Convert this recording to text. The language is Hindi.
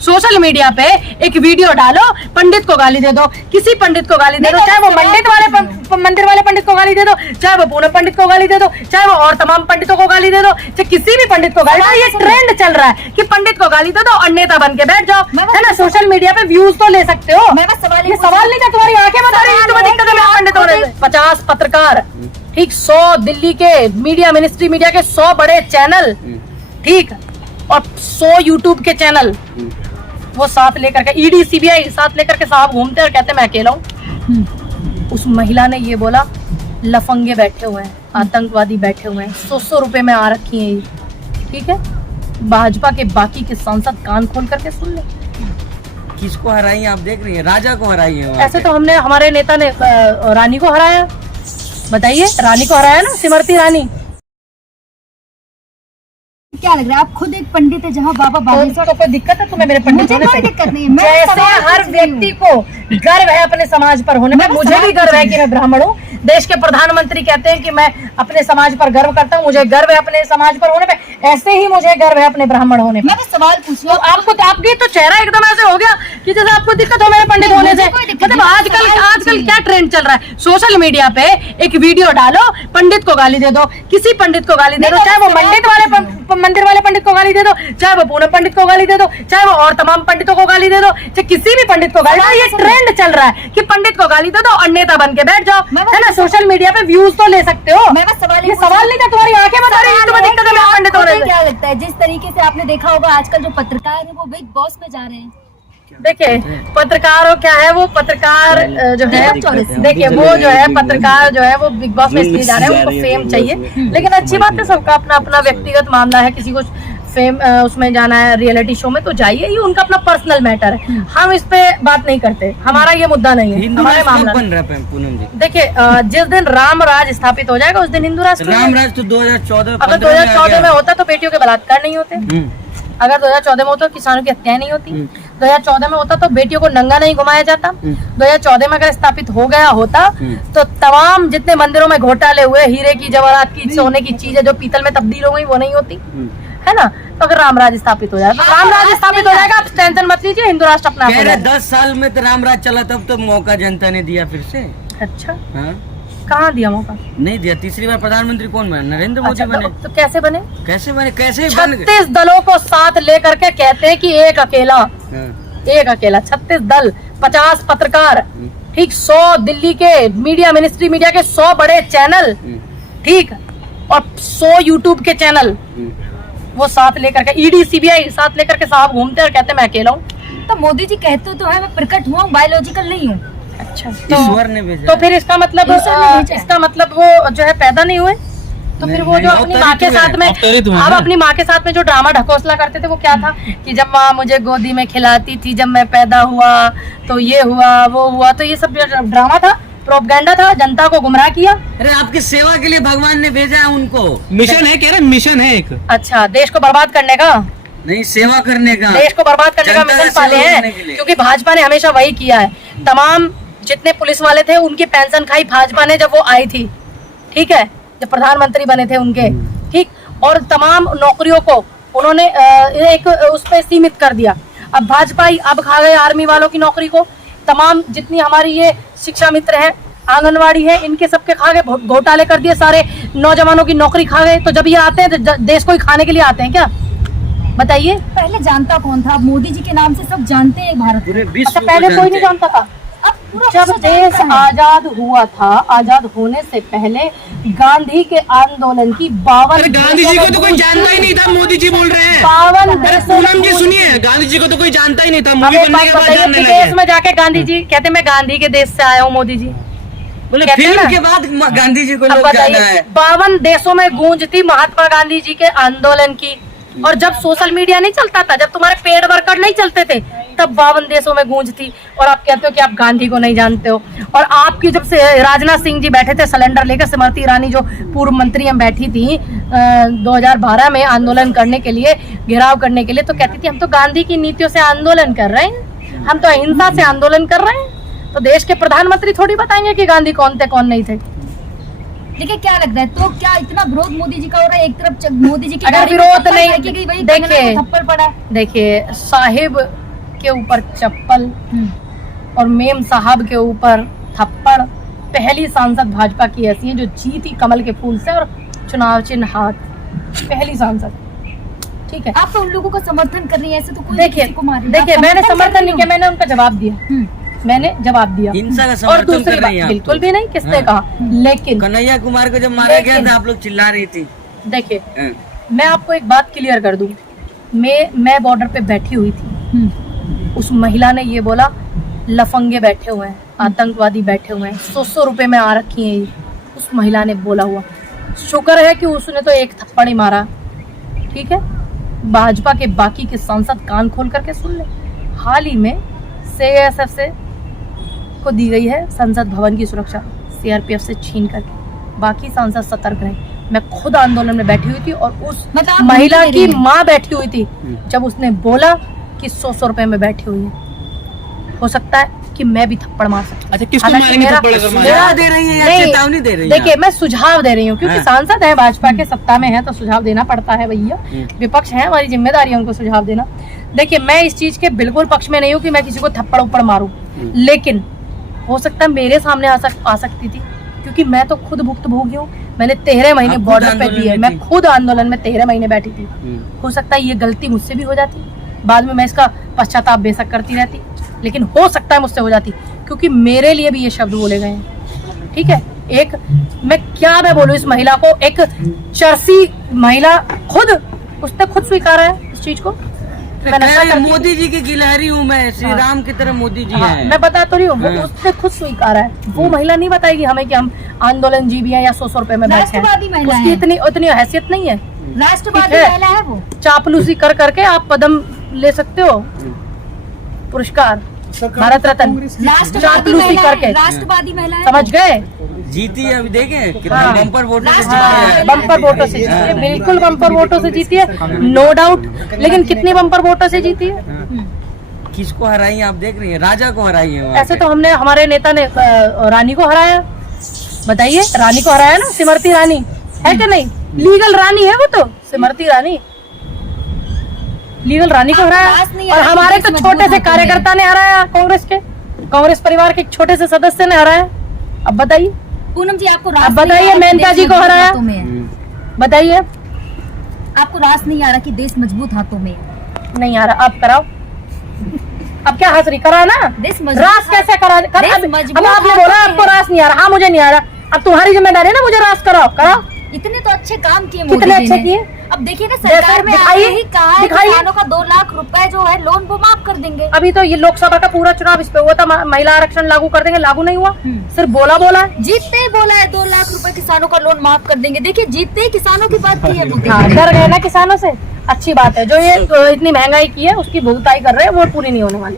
सोशल मीडिया पे एक वीडियो डालो, पंडित को गाली दे दो, किसी पंडित को गाली दे दो, चाहे वो मंदिर वाले पंडित को गाली दे दो, चाहे वो पूनम पंडित को गाली दे दो, चाहे वो और तमाम पंडितों को गाली दे दो, चाहे किसी भी पंडित को गाली दो। ये ट्रेंड चल रहा है कि पंडित को गाली दे दो और नेता बन के बैठ जाओ, है ना। सोशल मीडिया पे व्यूज तो ले सकते हो। ये सवाल नहीं था, तुम्हारी आंखें बता रही है तुम्हें दिक्कत है पंडित होने से। 50 पत्रकार, ठीक, 100 दिल्ली के मीडिया मिनिस्ट्री मीडिया के 100 बड़े चैनल, ठीक, और 100 यूट्यूब के चैनल, वो साथ लेकर के ईडी सीबीआई साथ लेकर के साहब घूमते और कहते मैं अकेला हूँ। उस महिला ने ये बोला, लफंगे बैठे हुए हैं, आतंकवादी बैठे हुए हैं, 100 रुपए में आ रखी है ये, ठीक है। भाजपा के बाकी के सांसद कान खोल करके सुन ले। किसको हराई आप देख रही हैं? राजा को हराई है। ऐसे तो हमने, हमारे नेता ने रानी को हराया, बताइए, रानी को हराया ना, स्मृति रानी। क्या लग रहा है, आप खुद एक पंडित है, जहाँ बाबा बागेश्वर तो कोई दिक्कत है तुम्हें मेरे पंडित होने से? कोई दिक्कत नहीं है। जैसे हर व्यक्ति को गर्व है अपने समाज पर होने में, मुझे भी गर्व है कि मैं ब्राह्मण हूँ। देश के प्रधानमंत्री कहते हैं कि मैं अपने समाज पर गर्व करता हूँ, मुझे गर्व है अपने समाज पर होने पे, ऐसे ही मुझे गर्व है अपने ब्राह्मण होने पे। मैं बस सवाल पूछ रही हूँ, आपको, आपकी तो चेहरा एकदम ऐसे हो गया कि जैसे आपको दिक्कत हो मेरे पंडित होने से। मतलब आजकल क्या ट्रेंड चल रहा है, सोशल मीडिया पे एक वीडियो डालो, पंडित को गाली दे दो, किसी पंडित को गाली दे दो, चाहे वो मंदिर वाले पंडित को गाली दे दो, चाहे वो पूनम पंडित को गाली दे दो, चाहे वो और तमाम पंडितों को गाली दे दो, चाहे किसी भी पंडित को गाली दो। ये ट्रेंड चल रहा है कि पंडित को गाली दे दो और नेता बन के बैठ जाओ, है ना। सोशल मीडिया पे व्यूज तो ले सकते हो। मैं बस ये सवाल नहीं था, तुम्हारी आंखें बता रही है तुम्हें दिक्कत है मेरे पंडित होने से। क्या लगता है, जिस तरीके से आपने देखा होगा आजकल जो पत्रकार है वो बिग बॉस में जा रहे हैं। देखिए, पत्रकारों क्या है, वो पत्रकार जो है, देखिए वो जो है पत्रकार जो है वो बिग बॉस में इसलिए जा रहे हैं, उनको फेम चाहिए। लेकिन अच्छी बात है, सबका अपना अपना व्यक्तिगत मामला है, किसी को फेम उसमें जाना है रियलिटी शो में तो जाइए, ये उनका अपना पर्सनल मैटर है, हम इस पे बात नहीं करते, हमारा ये मुद्दा नहीं है, हमारे मामला। देखिए, जिस दिन राम राज स्थापित हो जाएगा उस दिन हिंदू राष्ट्र। राम राज तो 2014, अगर 2014 में होता तो बेटियों के बलात्कार नहीं होते, अगर 2014 में होता तो किसानों की हत्याएं नहीं होती, 2014 में होता तो बेटियों को नंगा नहीं घुमाया जाता, 2014 में अगर स्थापित हो गया होता तो तमाम जितने मंदिरों में घोटाले हुए, हीरे की, जवाहरात की, सोने की चीजें जो पीतल में तब्दील हो गई वो नहीं होती, है ना। तो अगर रामराज स्थापित हो जाए तो रामराज स्थापित हो जाएगा, आप टेंशन मत लीजिए, हिंदू राष्ट्र अपना। 10 साल में तो रामराज चला, तब तो मौका जनता ने दिया फिर से। अच्छा, कहाँ दिया मौका? नहीं दिया। तीसरी बार प्रधानमंत्री कौन बने? नरेंद्र मोदी बने। तो कैसे बने? कैसे 36 दलों को साथ लेकर के कहते हैं कि एक अकेला, 36 दल, 50 पत्रकार, ठीक, 100 दिल्ली के मीडिया मिनिस्ट्री मीडिया के 100 बड़े चैनल, ठीक, और 100 यूट्यूब के चैनल, वो साथ लेकर के ईडी सीबीआई साथ लेकर के साहब घूमते और कहते मैं अकेला हूँ। तो मोदी जी कहते तो है मैं प्रकट हुआ हूँ, बायोलॉजिकल नहीं हूँ। अच्छा, ईश्वर ने भेजा। तो फिर इसका मतलब वो जो है पैदा नहीं हुए, तो फिर वो जो अपनी माँ के साथ में, आप अपनी माँ के साथ में जो ड्रामा ढकोसला करते थे वो क्या था कि जब माँ मुझे गोदी में खिलाती थी, जब मैं पैदा हुआ तो ये हुआ वो हुआ, तो ये सब ड्रामा था, प्रोपगेंडा था, जनता को गुमराह किया। अरे आपकी सेवा के लिए भगवान ने भेजा है उनको। मिशन है, कह रहे मिशन है एक। अच्छा, देश को बर्बाद करने का नहीं, सेवा करने का, देश को बर्बाद करने का मिशन पाले हैं, क्योंकि भाजपा ने हमेशा वही किया है। तमाम जितने पुलिस वाले थे उनकी पेंशन खाई भाजपा ने जब वो आई थी, ठीक है, जब प्रधानमंत्री बने थे उनके, ठीक, और तमाम नौकरियों को उन्होंने एक उस पर सीमित कर दिया। अब भाजपा ही अब खा गए आर्मी वालों की नौकरी को, तमाम जितनी हमारी ये शिक्षा मित्र है, आंगनवाड़ी है, इनके सबके खा गए, घोटाले कर दिए, सारे नौजवानों की नौकरी खा गए। तो जब ये आते हैं तो देश को ही खाने के लिए आते हैं क्या, बताइए? पहले जानता कौन था? मोदी जी के नाम से सब जानते हैं भारत में। अच्छा, पहले कोई नहीं जानता था। जब देश आजाद हुआ था, आजाद होने से पहले गांधी के आंदोलन की 52, गांधी जी को तो कोई जानता ही नहीं था, मोदी जी बोल रहे हैं। 52 पूनम जी सुनिए, गांधी जी को तो कोई जानता ही नहीं था, मूवी बनने के बाद जानने लगे। विदेश में जाके गांधी जी कहते मैं गांधी के देश से आया हूँ, मोदी जी बोले फिल्म के बाद गांधी जी को लोग जाना है। 52 देशों में गूंज थी महात्मा गांधी जी के आंदोलन की। और जब सोशल मीडिया नहीं चलता था, जब तुम्हारे पेड वर्कर नहीं चलते थे, तब 52 देशों में गूंज थी। और आप कहते हो कि आप गांधी को नहीं जानते हो। और आपकी जब से राजनाथ सिंह जी बैठे थे सिलेंडर लेकर, स्मृति ईरानी जो पूर्व मंत्री हम बैठी थी 2012 में आंदोलन करने के लिए, घेराव करने के लिए, तो कहती थी हम तो गांधी की नीतियों से आंदोलन कर रहे हैं, हम तो अहिंसा से आंदोलन कर रहे हैं। तो देश के प्रधानमंत्री थोड़ी बताएंगे कि गांधी कौन थे कौन नहीं थे। देखिए, क्या लगता है, तो क्या इतना विरोध मोदी जी का हो रहा है? एक तरफ मोदी जी की अगर विरोध नहीं, देखिए देखिए साहिब के ऊपर चप्पल और मेम साहब के ऊपर थप्पड़। पहली सांसद भाजपा की ऐसी है जो जीती कमल के फूल से और चुनाव चिन्ह हाथ। पहली सांसद, ठीक है। आप तो उन लोगों का समर्थन कर रही है, ऐसे तो कोई देखिए किसी को मारे। देखिए, आप मैंने कर समर्थन रही नहीं हो। किया, मैंने उनका जवाब दिया। मैंने जवाब दिया। हिंसा का और समर्थन दूसरी कर बात, रही हैं आप बिल्कुल तो। भी नहीं, किसने हाँ। कहा, लेकिन कन्हैया कुमार को जब मारा गया लेकिन- था आप लोग चिल्ला रही थी। देखिए हाँ। मैं आपको एक बात क्लियर कर दूं, मैं बॉर्डर पे बैठी हुई थी, उस महिला ने ये बोला लफंगे बैठे हुए हैं, आतंकवादी बैठे हुए हैं, 100 रुपए में आ रखी हैं ये, उस महिला ने बोला हुआ। शुक्र है कि उसने तो एक थप्पड़ ही मारा, ठीक है। भाजपा के बाकी के सांसद कान खोल करके सुन ले। हाल ही में CASF से को दी गई है संसद भवन की सुरक्षा, CRPF से छीन करके। बाकी सांसद सतर्क रहे। मैं खुद आंदोलन में बैठी हुई थी और उस मतलब आप महिला नहीं दे की रही हैं। माँ बैठी हुई थी जब उसने बोला कि 100 रुपए में बैठी हुई है। हो सकता है कि मैं भी थप्पड़ मार सकती हूँ। अच्छा, किसको हालांकि मारेंगे मेरा- थप्पड़ अगर मारे? मेरा- दे रही हैं या नहीं, चेतावनी दे रही हैं? देखिए मैं सुझाव दे रही हूँ क्योंकि हाँ। सांसद है, भाजपा के सत्ता में है तो सुझाव देना पड़ता है भैया। विपक्ष है, हमारी जिम्मेदारी है उनको सुझाव देना। देखिए मैं इस चीज के बिल्कुल पक्ष में नहीं हूँ कि मैं किसी को थप्पड़ उप्पड़ मारूं, लेकिन हो सकता है मेरे सामने आ सकती थी क्योंकि मैं तो खुद भुक्तभोगी हूँ। मैंने 13 महीने आप खुद बॉर्डर पे आंदोलन दिए, में मैं थी। खुद आंदोलन में 13 महीने बैठी थी। हो सकता है ये गलती मुझसे भी हो जाती, बाद में मैं इसका पश्चाताप बेशक करती रहती, लेकिन हो सकता है मुझसे हो जाती क्योंकि मेरे लिए भी ये शब्द बोले गए हैं, ठीक है। एक मैं बोलूं इस महिला को, एक चरसी महिला, उसने खुद स्वीकारा है इस चीज को। मैं नशा करती हूँ। मोदी जी की गिलहरी हूँ मैं, श्री हाँ। राम की तरह मोदी जी हाँ, हैं। मैं बता तो रही हूँ, वो हाँ। उसने खुद स्वीकारा है। वो महिला नहीं बताएगी हमें कि हम आंदोलन जीवी हैं या 100 रुपए में बैठे राष्ट्रवादी हैं। महिला उसकी है। उतनी हैसियत नहीं है। राष्ट्रवादी ठीक है। महिला है वो। चापलूसी कर करके आप पदम ले सकते हो, पुरस्कार, भारत रत्न, राष्ट्रवादी चापलूसी महिला करके। है, राष्ट्रवादी महिला है। समझ गए। जीती है, अभी देखें कितना हाँ। बम्पर वोटों से राष्ट्रवादी जीती है। बम्पर वोटों से जीती है, बिल्कुल बम्पर वोटों से जीती है, नो डाउट। लेकिन कितनी बम्पर वोटों से जीती है? किसको हराई आप देख रही हैं? राजा को हराई है वहाँ ऐसे पे। तो हमने, हमारे नेता ने रानी को हराया। बताइए, रानी को हराया ना, सिमरती रानी है कि नहीं? लीगल रानी है वो तो, सिमरती रानी लीगल रानी को आपको हराया। पास नहीं और आया, हमारे देश तो मजबूत छोटे से हाथों में। कार्यकर्ता ने हराया, कांग्रेस परिवार के एक छोटे से सदस्य ने हराया। अब बताइए, पूनम जी, आपको अब रास बताइए, नहीं आ रहा कि मेनका देश जी को मजबूत हराया। हाथों में है। बताइए। आपको रास नहीं आ रहा कि देश मजबूत हाथों में है। नहीं आ रहा, आप कराओ। अब क्या हंस रही, करा ना। देश मजबूत रास कैसे करा? देश अब मजबूत आपने हाथों बोला में आपको है। रास नहीं आ रहा। हाँ, मुझे नहीं आ रहा। अब तुम्हारी जिम्मेदारी है ना, मुझे रास कराओ। कराओ। इतने तो अच्छे काम किए कितने मोदी जी अच्छे ने। किए? अब देखिए ना, सरकार में दिखाइए, आगे ही कहा है दिखाइए। किसानों का 2 लाख रुपए जो है लोन वो माफ कर देंगे। अभी तो ये लोकसभा का पूरा चुनाव इस पे हुआ था, महिला आरक्षण लागू कर देंगे, लागू नहीं हुआ, सिर्फ बोला है। जीतते ही बोला है 2 लाख रुपए किसानों का लोन माफ कर देंगे। देखिए, जीतते ही किसानों की बात की है मोदी हाँ, जी ने। डर गए ना किसानों से। अच्छी बात है, जो ये इतनी महंगाई की है उसकी भुगताई कर रहे हैं, वो पूरी नहीं होने वाली।